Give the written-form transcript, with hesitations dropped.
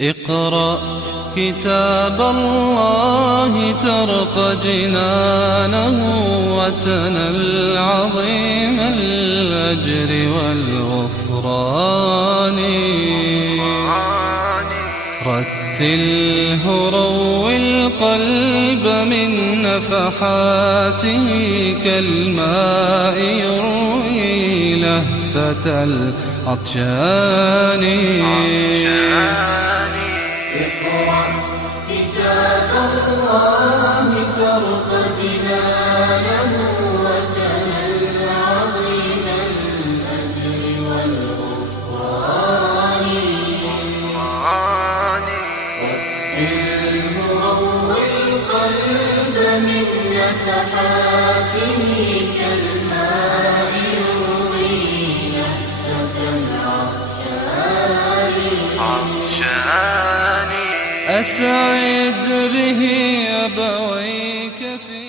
اقرأ كتاب الله ترق جنانه وتنل عظيم الأجر والغفران. رتله روي القلب من نفحاته كالماء يروي لهفة العطشان. اقرأ كتاب الله ترق جنانه وتنل عظيم الأجر والغفران. رتله روي القلب من نفحاته كالماء يروي لهفة العطشان. أسعد به أبويك في